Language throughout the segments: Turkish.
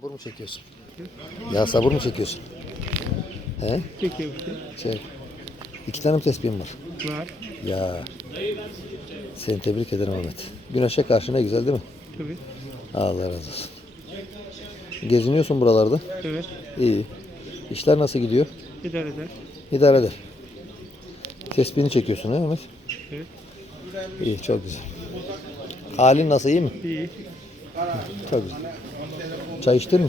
Sabır mı çekiyorsun? Ya sabır mı çekiyorsun? He? Çekiyor işte. Çek. İki tane mi tespihin var? Var. Ya. Seni tebrik ederim Ahmet. Güneşe karşı ne güzel değil mi? Tabii. Allah razı olsun. Geziniyorsun buralarda. Evet. İyi. İşler nasıl gidiyor? İdare eder. İdare eder. Tespihini çekiyorsun ha Ahmet? Evet. İyi, çok güzel. Halin nasıl, iyi mi? İyi. Çok güzel. Çay içtin mi?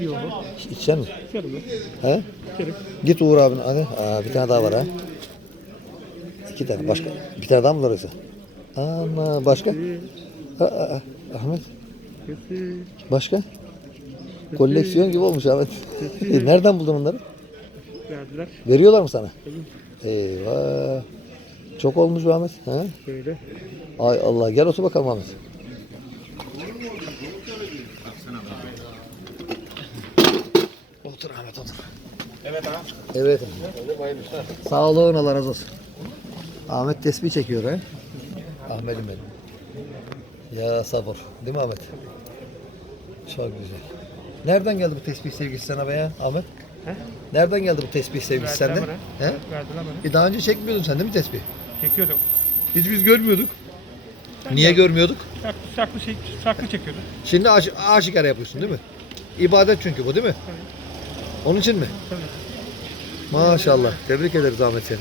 Yok. İç- İçeceksin mi? İçerim ben. He? İçerim. Git Uğur abine. Hadi. Aa, bir tane daha var ha. İki tane. Başka. Bir tane daha mı var yoksa? Ama başka? Aa, aa, Ahmet. Başka? Koleksiyon gibi olmuş Ahmet. Nereden buldun onları? Verdiler. Veriyorlar mı sana? Eyvah. Çok olmuş Ahmet. Ha? Böyle. Ay Allah. Gel otur bakalım Ahmet. Otur Ahmet otur. Evet abi. Evet. Sağ olun Allah razı olsun. Ahmet tesbih çekiyor ha. Ahmet'im benim. Ya sabır. Değil mi Ahmet? Çok güzel. Nereden geldi bu tesbih sevgisi sana be ya Ahmet? He? Nereden geldi bu tesbih sevgisi Verdiler sende? bana. He? Verdiler bana. E daha önce çekmiyordun sen değil mi tesbih? Çekiyordum. Hiç biz görmüyorduk. Niye görmüyorduk? Saklı, saklı, şey, saklı çekiyordum. Şimdi aş aşikar yapıyorsun değil mi? İbadet çünkü bu değil mi? Onun için mi? Tabii. Maşallah. Tebrik ederiz Ahmet seni.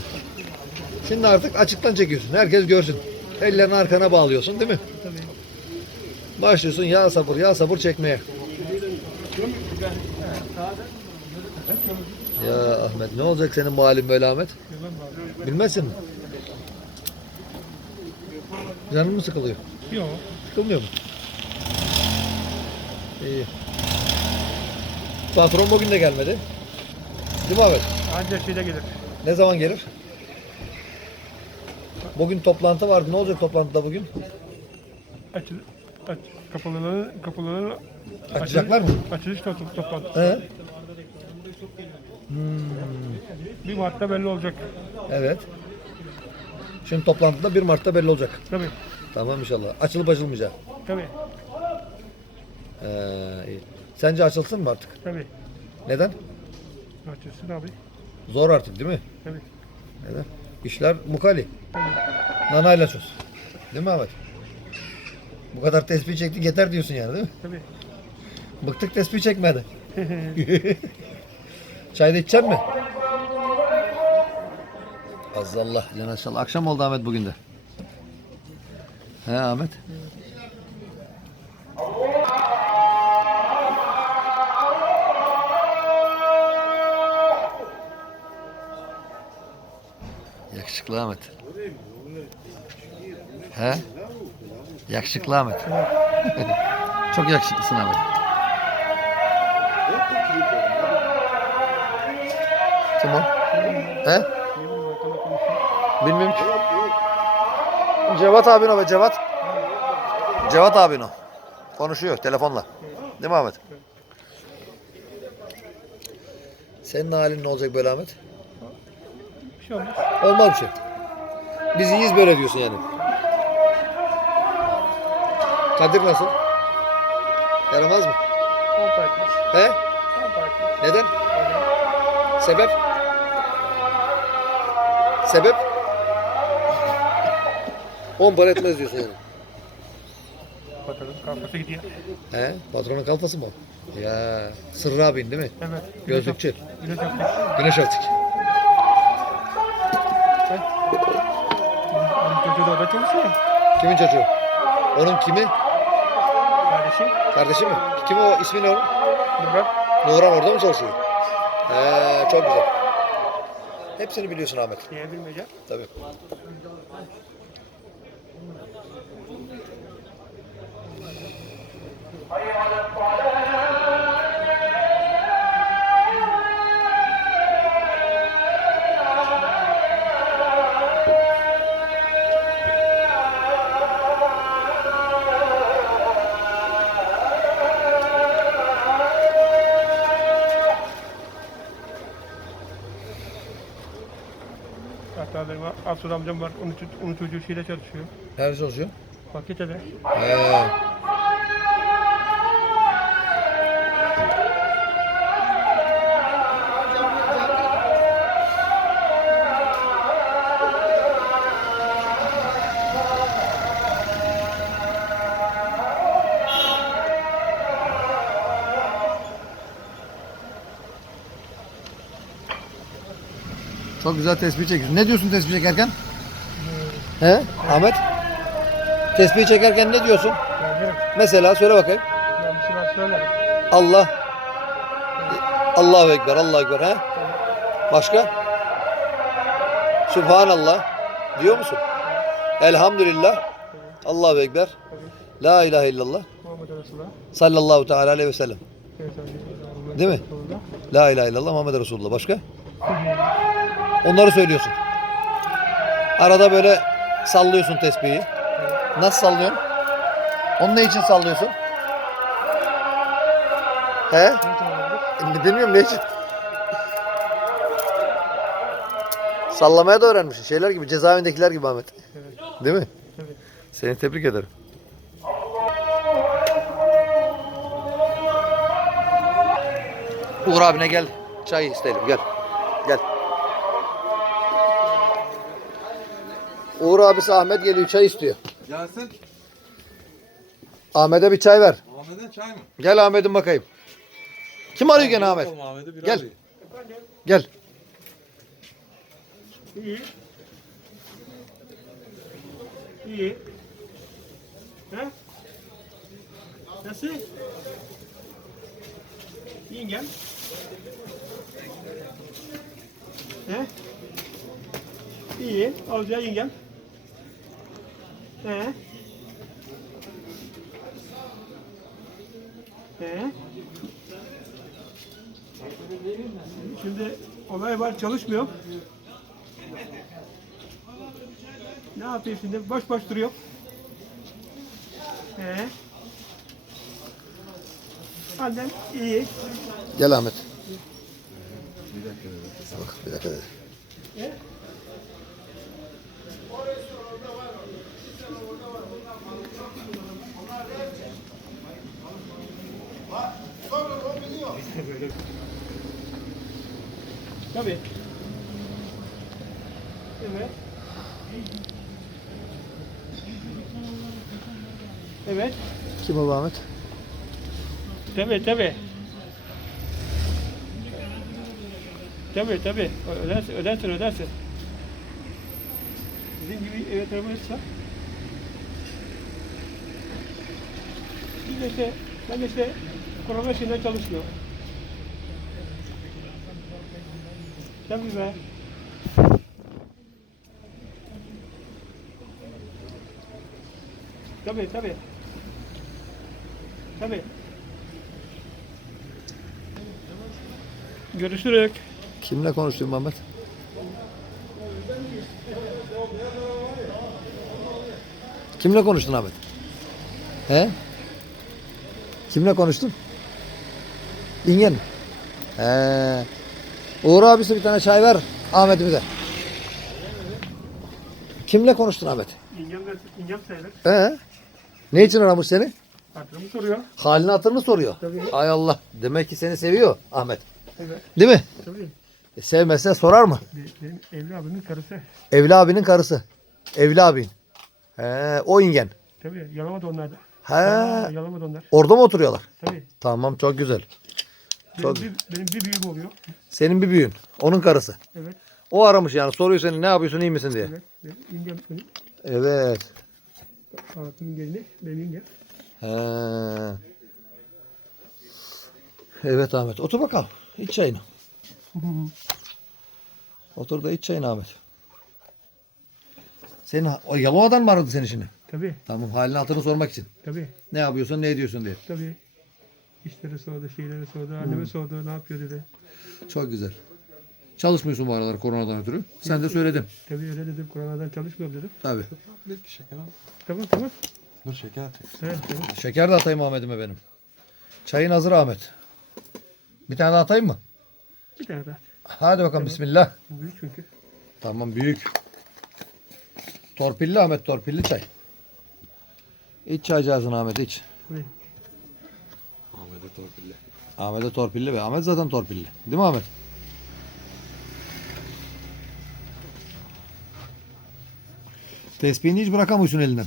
Şimdi artık açıktan çekiyorsun. Herkes görsün. Ellerini arkana bağlıyorsun değil mi? Tabii. Başlıyorsun ya sabır ya sabır çekmeye. Ya Ahmet ne olacak senin bu halin böyle Ahmet? Bilmezsin mi? Canın mı sıkılıyor? Yok. Sıkılmıyor mu? İyi. Patron bugün de gelmedi. Değil mi Ahmet? Ancak şeyde gelir. Ne zaman gelir? Bugün toplantı vardı. Ne olacak toplantıda bugün? Açıl, aç, kapılarını, kapılarını Açacaklar mı? Açılış top- toplantı. He? Bir Mart'ta belli olacak. Evet. Şimdi toplantıda 1 Mart'ta belli olacak. Tabii. Tamam inşallah. Açılıp açılmayacak. Tabii. Ee, iyi. Sence açılsın mı artık? Tabii. Neden? Açılsın abi. Zor artık değil mi? Tabii. Neden? İşler mukali. Nanayla söz. Değil mi Ahmet? Bu kadar tespih çektik yeter diyorsun yani değil mi? Tabii. Bıktık tespih çekmedi. Çay da içecek mi? Azallah. Cenab-ı Akşam oldu Ahmet bugün de. He Ahmet? Yakışıklı Ahmet. He? Yakışıklı Ahmet. Çok yakışıklısın Ahmet. Kim o? He? Bilmiyorum ki. Cevat abin o be Cevat. Cevat abin o. Konuşuyor telefonla. Değil mi Ahmet? Senin halin ne olacak böyle Ahmet? Bir şey olmaz. Olmaz bir şey. Biz iyiyiz böyle diyorsun yani. Kadir nasıl? Yaramaz mı? Olta etmez. He? Olta etmez. Neden? Sebep? Sebep? On para etmez diyorsun yani. Bakalım kafası gidiyor. He? Patronun kalfası mı o? Ya Sırrı abin değil mi? Evet. Gözlükçü. Güneş yaptık. Güneş Altık. Onun çocuğu da orada çalışıyor. Kimin çocuğu? Onun kimi? Kardeşi. Kardeşi mi? Kim o? İsmi ne onun? Murat. Nuran orada mı çalışıyor? He, çok güzel. Hepsini biliyorsun Ahmet. Niye bilmeyeceğim? Tabii. Asur amcam var. Onun, ço- onun çocuğu şeyde çalışıyor. Nerede çalışıyor? Fakültede. He. Çok güzel tespih çekiyorsun. Ne diyorsun tespih çekerken? He? Ahmet? Tespih çekerken ne diyorsun? Mesela söyle bakayım. Ben bir şeyler söylerim. Allah. Allahu Ekber, Allahu Ekber. He? Başka? Subhanallah. Diyor musun? Elhamdülillah. Allahu Ekber. La ilahe illallah. Sallallahu teala aleyhi ve sellem. Değil mi? La ilahe illallah Muhammed Resulullah. Başka? Onları söylüyorsun. Arada böyle sallıyorsun tesbihi. Nasıl sallıyorsun? Onu ne için sallıyorsun? He? Olabilir? Bilmiyorum ne için. Sallamaya da öğrenmişsin. Şeyler gibi, cezaevindekiler gibi Ahmet. Evet. Değil mi? Evet. Seni tebrik ederim. Uğur abine gel. Çay isteyelim. Gel. Gel. Uğur abisi Ahmet geliyor. Çay istiyor. Gelsin. Ahmet'e bir çay ver. Ahmet'e çay mı? Gel Ahmet'im bakayım. Kim arıyor gene Ahmet? Ahmet'e bir Gel. arayayım. Gel. İyi. İyi. He? Nasıl? Yengem. He? İyi. Alacağı yengem. He? He? Şimdi olay var çalışmıyor. Ne yapayım şimdi? Boş boş duruyor. He. Annem iyi. Gel Ahmet. Bak bir dakika. Tabii. Evet. Evet. Kim o Ahmet? Tabii tabii. Tabii tabii. Ödersin, ödersin, ödersin. Bizim gibi evet arabaysa. Biz de işte, ben de işte korona şeyinden çalışmıyor. Tabii be. Tabii tabii. Tabii. Görüşürük. Kimle konuştun Ahmet? Kimle konuştun Ahmet? He? Kimle konuştun? İngen? He. Uğur abisi bir tane çay ver Ahmet'ime de. Kimle konuştun Ahmet? İngem sayılır. He? Ne için aramış seni? Hatırımı soruyor. Halini hatırını soruyor. Tabii. Hay Allah. Demek ki seni seviyor Ahmet. Evet. Değil mi? Tabii. E, sevmezse sorar mı? Be- Benim Evli abimin karısı. Evli abinin karısı. Evli abin. He, o ingen. Tabii. Yalamadı onlar da. He, Yalamadı onlar. orada mı oturuyorlar? Tabii. Tamam çok güzel. Benim, bir, benim bir büyüğüm oluyor. Senin bir büyüğün. Onun karısı. Evet. O aramış yani soruyor seni ne yapıyorsun iyi misin diye. Evet. Benim Evet. hatunun gelini. Benim İngem. He. Evet Ahmet. Otur bakalım. İç çayını. Otur da iç çayını Ahmet. Senin o Yalova'dan mı aradı seni şimdi? Tabii. Tamam halini hatırını sormak için. Tabii. Ne yapıyorsun ne ediyorsun diye. Tabii. İşleri sordu, şeyleri sordu, anneme sordu, ne yapıyor dedi. Çok güzel. Çalışmıyorsun bu aralar koronadan ötürü. Sen de söyledin. Tabii öyle dedim, koronadan çalışmıyorum dedim. Tabii. Bir şeker al. Tamam tamam. Dur şeker at. Evet, tamam. Şeker de atayım Ahmet'ime benim. Çayın hazır Ahmet. Bir tane daha atayım mı? Bir tane daha. Hadi bakalım bismillah. Bu büyük çünkü. Tamam büyük. Torpilli Ahmet torpilli çay. İç çaycağızın Ahmet iç. Tabii. Ahmet'e torpille. Ahmet'e torpilli be. Ahmet zaten torpilli. Değil mi Ahmet? Tespihini hiç bırakamıyorsun elinden.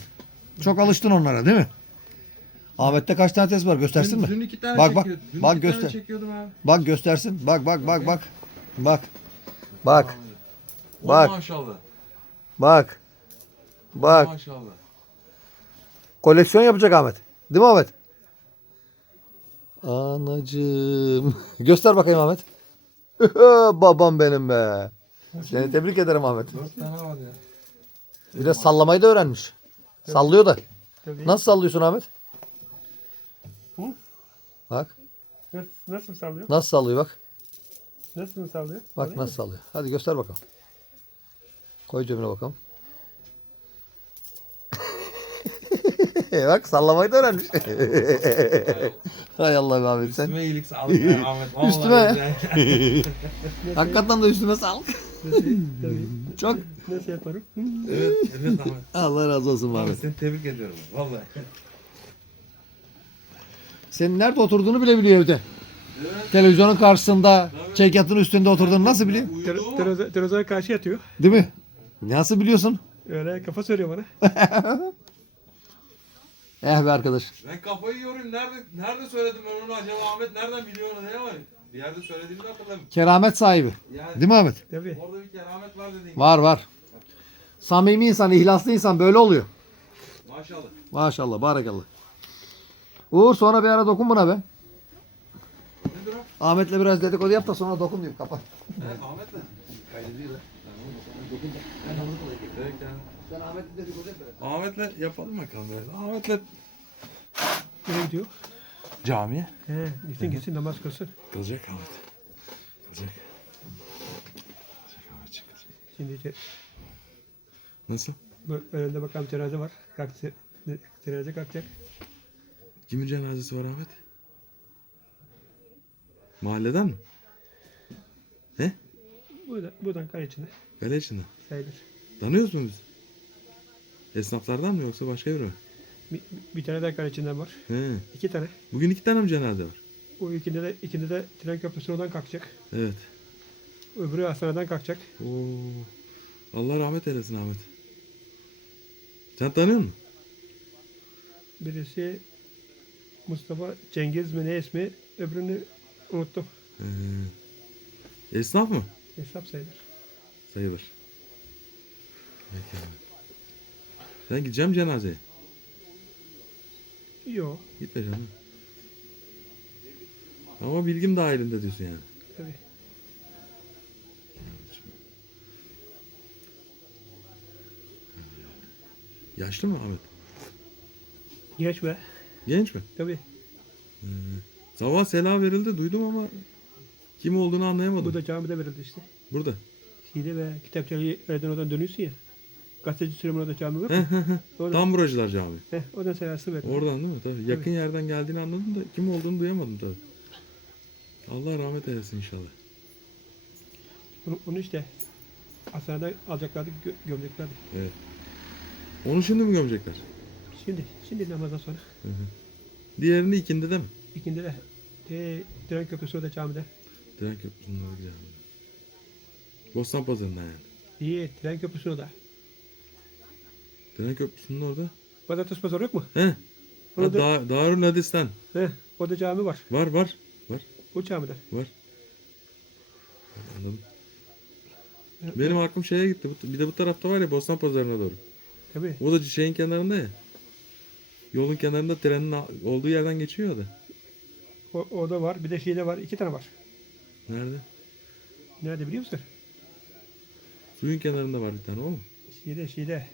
Çok alıştın onlara değil mi? Ahmet'te kaç tane tespih var göstersin mi? Dün iki tane Bak, bak. Dün bak iki tane göster. çekiyordum abi. Bak göstersin. Bak bak bak bak. Bak. Bak. Bak. Maşallah. Bak. Bak. Maşallah. Koleksiyon yapacak Ahmet. Değil mi Ahmet? Anacığım. Göster bakayım Ahmet. Babam benim be. Seni tebrik ederim Ahmet. Dört tane var ya. Bir de sallamayı da öğrenmiş. Sallıyor da. Tabii. Nasıl sallıyorsun Ahmet? Hı? Bak. Nasıl, nasıl sallıyor? Nasıl sallıyor bak. Nasıl sallıyor? Bak Alayım nasıl sallıyor. Hadi göster bakalım. Koy cebine bakalım. Bak sallamayı da öğrenmiş. Hay Allah be Ahmet sen. Üstüme iyilik sağlık Ahmet. Vallahi Üstüme. güzel. Hakikaten de üstüme sağlık. tabii. Çok. Nasıl yaparım? evet, evet Ahmet. Allah razı olsun Ahmet Ahmet. seni tebrik ediyorum. Vallahi. Senin nerede oturduğunu bile biliyor evde. Televizyonun karşısında, çekyatın üstünde oturduğunu nasıl biliyor? Ter- Terozaya karşı yatıyor. Değil mi? Nasıl biliyorsun? Öyle kafa söylüyor bana. Eh be arkadaş. Ben kafayı yiyorum. Nerede nerede söyledim ben onu acaba Ahmet nereden biliyor onu ne var? Bir yerde söylediğimi de hatırlamıyorum. Keramet sahibi. Yani Değil mi Ahmet? Tabii. orada bir keramet var dediğin. Var var. Samimi insan, ihlaslı insan böyle oluyor. Maşallah. Maşallah, barakallah. Uğur sonra bir ara dokun buna be. Nedir o? Ahmet'le biraz dedikodu yap da sonra dokun diyeyim kapat. Evet, Ahmet'le. Evet, yani. Sen Ahmet'le dedikodu yap. Ahmet'le yapalım bakalım biraz. Ahmet'le Nereye gidiyor? camiye. He, gitsin gitsin namaz kılsın. Kılacak Ahmet. Kılacak. Şimdi işte Nasıl? bu önünde bakalım cenaze var. Kalktı, cenaze kalkacak. Kimin cenazesi var Ahmet? Mahalleden mi? He? Buradan, buradan kale içinde Kale içinde. sayılır. Tanıyoruz mu biz? Esnaflardan mı yoksa başka biri mi? Bir, bir tane daha kale içinden var. He. İki tane. Bugün iki tane mi cenaze var? O ikinde de, ikinde de tren köprüsü oradan kalkacak. Evet. Öbürü hastaneden kalkacak. Oo. Allah rahmet eylesin Ahmet. Sen tanıyor musun? Birisi Mustafa Cengiz mi ne ismi? Öbürünü unuttum. Ee, esnaf mı? Hesap sayılır. Sayılır. Peki Sen gideceğim cenazeye. Yok. Gitme canım. Ama bilgim dahilinde diyorsun yani. Tabii. Yaşlı mı Ahmet? Geç be. Genç mi? Tabii. Sabah selam verildi duydum ama kim olduğunu anlayamadım. Bu da camide verildi işte. Burada. Şiide ve kitapçayı verden oradan dönüyorsun ya. Gazeteci orada cami heh, heh. Oradan, Tam Buracılar Camii. heh, oradan seversin verdi. Oradan değil mi? Tabii. Yakın yerden geldiğini anladım da kim olduğunu duyamadım tabii. Allah rahmet eylesin inşallah. Onu, onu işte hastaneden alacaklardı, gö- gömeceklerdi. Evet. Onu şimdi mi gömecekler? Şimdi, şimdi namazdan sonra. Diğerini ikindi de mi? İkindi de te, tren köprüsü orada camide. Tren köprüsünün oraya gidelim. Bostan Pazarı'ndan yani. İyi, tren köprüsü orada. Tren köprüsünün orada. Pazartesi pazar yok mu? He. Ha, da- da Darül Hadis'ten. He, orada cami var. Var var. Var. O camide. Var. Anladım. Benim aklım şeye gitti. Bu- Bir de bu tarafta var ya Bostan Pazarı'na doğru. Tabii. O da şeyin kenarında ya. Yolun kenarında trenin a- olduğu yerden geçiyor ya da. O, orada var. Bir de şeyde var. iki tane var. Nerede? Nerede biliyor musun? Suyun kenarında var bir tane o mu? Şeyde, şeyde.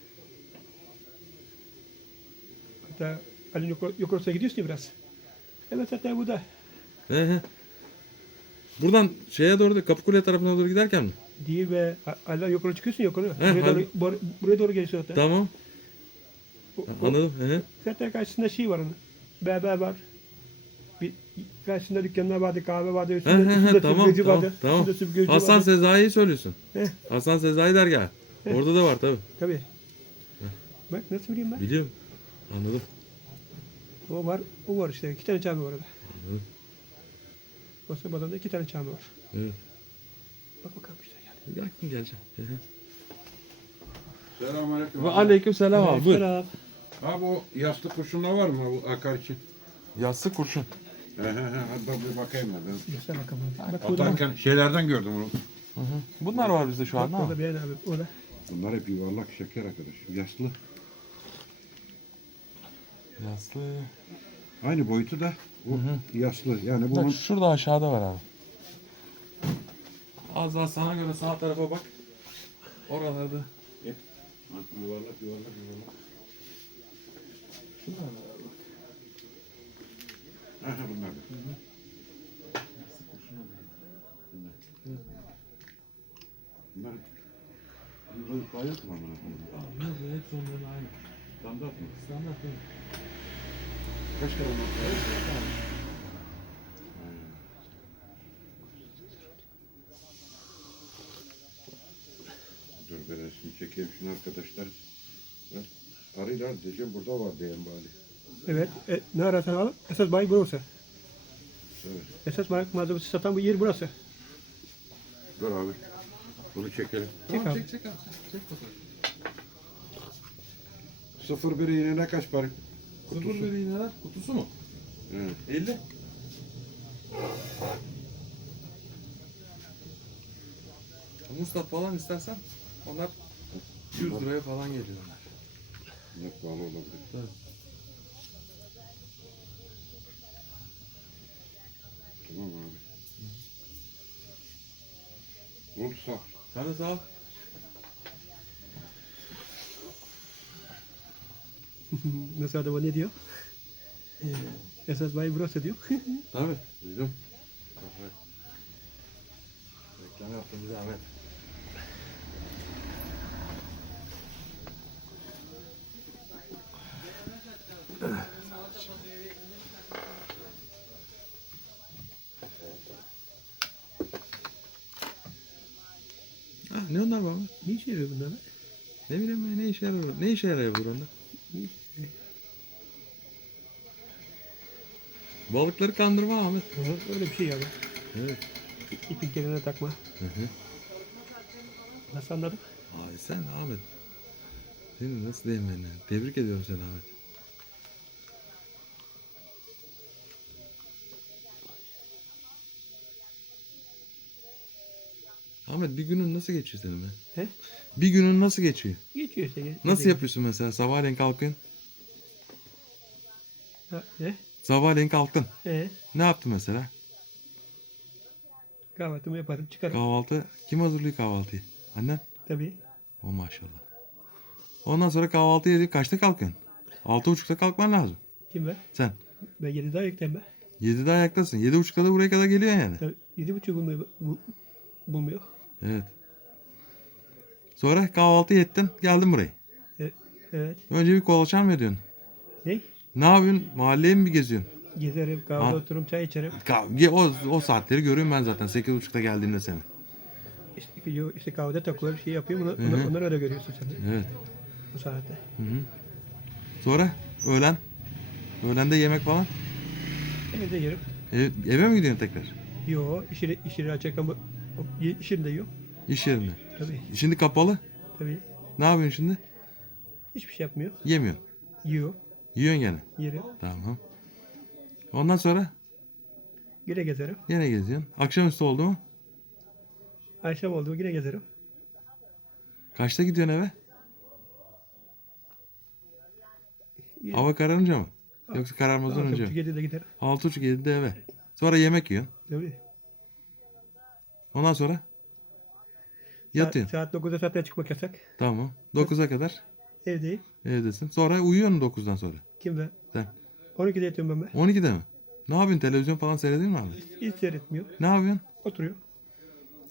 Hatta Ali yukarı, yukarısına gidiyorsun ya biraz. Evet hatta burada. He he. Buradan şeye doğru da Kapıkule tarafına doğru giderken mi? Değil ve Allah yukarı çıkıyorsun yukarı. He, buraya, doğru, hadi. bur- buraya doğru geliyorsun hatta. Tamam. O- Anladım. He. Zaten karşısında şey var onun. Berber var. Bir karşısında dükkanlar vardı, kahve vardı, üstünde, he üstünde he tamam süpürgeci tamam. vardı. tamam. Üstünde süpürgeci Hasan vardı. Sezai'yi söylüyorsun. He, Hasan Sezai dergah. He. Orada da var tabi. tabii. Bak nasıl bileyim ben? Biliyorum. Anladım. O var, o var işte. İki tane cami var orada. Anladım. Osman Adam'da iki tane cami var. Evet. Bak bakalım işte yani. Yaktın geleceğim. Selamünaleyküm. Ve aleyküm selam abi. Buyur. Selam. Abi o yastık kurşunla var mı bu akar için? Yassı kurşun. He he he. Hadi bir bakayım ben. Göster bakalım. Bak burada bak. Atarken şeylerden gördüm onu. Bunlar var bizde şu Bak anda. orada beğen abi. Orada. Bunlar hep yuvarlak şeker arkadaş. Yaslı. Yaslı. Aynı boyutu da bu yaslı. Yani bunun Bak şurada aşağıda var abi. Az daha sana göre sağ tarafa bak. Oralarda. yuvarlak yuvarlak yuvarlak. Aha bunlar da. Bunlar Bunlar bayat mı ama? Yok bu hepsi onların aynı. Standart mı? Standart değil. Kaç kere bunlar? Dur ben resmi çekeyim şunu arkadaşlar. Ben arayla diyeceğim burada var diyelim bari. Evet. E, ne ararsan al. Esas bayi burası. Evet. Esas bayi malzemesi satan bu yer burası. Dur abi. Bunu çekelim. Çek abi. Çek çek abi. Çek bakalım. 01 iğne ne kaç para? Sıfır bir iğneler kutusu mu? Evet. 50. Mustat falan istersen onlar 100 liraya falan geliyorlar. Ne pahalı olabilir. Evet. Tamam abi. Oldu sağ? Sen de sağ Nasıl adama ne diyor? Esas bayi burası diyor. Tabii. Duydum. Reklam yaptım bize Ahmet. Ah ne onlar baba? ne işe yarıyor bunlar? Ne bileyim ben ne işe yarıyor? Ne işe yarıyor bu onda? Balıkları kandırma Ahmet. Aha, öyle bir şey yani. Evet. İpin kenarına takma. Hı hı. Nasıl anladın? Ay sen Ahmet. Seni nasıl diyeyim ya? Tebrik ediyorum seni Ahmet. Ahmet bir günün nasıl geçiyor senin be? He? Bir günün nasıl geçiyor? Geçiyor işte. ge- Nasıl geçiyor. yapıyorsun mesela? Sabahleyin. Ha, ne? Sabahleyin kalktın. Ee, Ne yaptın mesela? kahvaltımı yaparım çıkarım. Kahvaltı. Kim hazırlıyor kahvaltıyı? Annen? Tabii. O maşallah. Ondan sonra kahvaltı yedin. Kaçta kalkıyorsun? Altı buçukta kalkman lazım. Kim ben? Sen. Ben yedi daha yüklem ben. Yedide ayaktasın. Yedi buçukta da buraya kadar geliyorsun yani. Tabii yedi buçuk bulmuyor. bu- bulmuyor. Evet. Sonra kahvaltı ettin. Geldin buraya. E, evet. Önce bir kolaçan mı ediyorsun? Ne? Ne yapıyorsun? Mahalleye mi geziyorsun? Gezerim, kahve Ha. otururum, çay içerim. Ka- o, o saatleri görüyorum ben zaten. Sekiz buçukta geldiğimde seni. İşte, yo- işte kahvede takılır bir şey yapıyorum. Hı. onu, onları öyle görüyorsun sen de Evet. bu saatte. Hı hı. Sonra öğlen. Öğlende yemek falan. Evde yerim. Ev- eve mi gidiyorsun tekrar? Yo, işini, işini açacak ama o- ye- işini de yok. İş yerinde. Tabii, Şimdi kapalı. tabii. Ne yapıyorsun şimdi? Hiçbir şey yapmıyor. Yemiyorsun. Yiyor, Yiyorsun gene. yerim. Tamam. Ondan sonra Yine gezerim. yine geziyorsun. Akşamüstü oldu mu? Akşam oldu mu yine gezerim. Kaçta gidiyorsun eve? Yine- Hava kararınca mı? Yoksa kararmazdan önce mi? yedide giderim. Altı buçuk yedide eve. Sonra yemek yiyorsun. Tabii. Ondan sonra Saat, yatıyorsun. saat 9'da zaten çıkmak yasak. Tamam. 9'a kadar Evdeyim. Evdesin. Sonra uyuyorsun 9'dan sonra. Kim ben? Sen. 12'de yatıyorum ben. ben. 12'de mi? Ne yapıyorsun? Televizyon falan seyrediyor mu abi? Hiç seyretmiyor. Ne yapıyorsun? Oturuyor.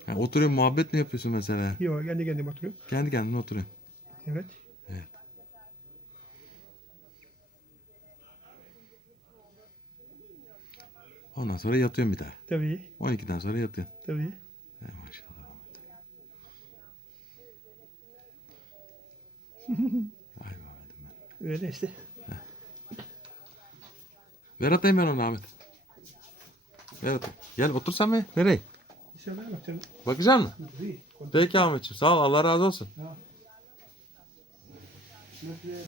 Ha, oturuyorsun muhabbet mi yapıyorsun mesela? Yok, kendi kendime oturuyorum. Kendi kendine oturuyorsun. Evet. Evet. Ondan sonra yatıyorsun bir daha. Tabii, 12'den sonra yatıyorsun. tabii. He, maşallah. Vay be Ahmet'im ben. Öyle işte. Ver atayım ben onu Ahmet. Ver atayım. Gel otur sen mi? Nereye? Bakacak mısın? Peki Ahmetciğim. Sağ ol. Allah razı olsun.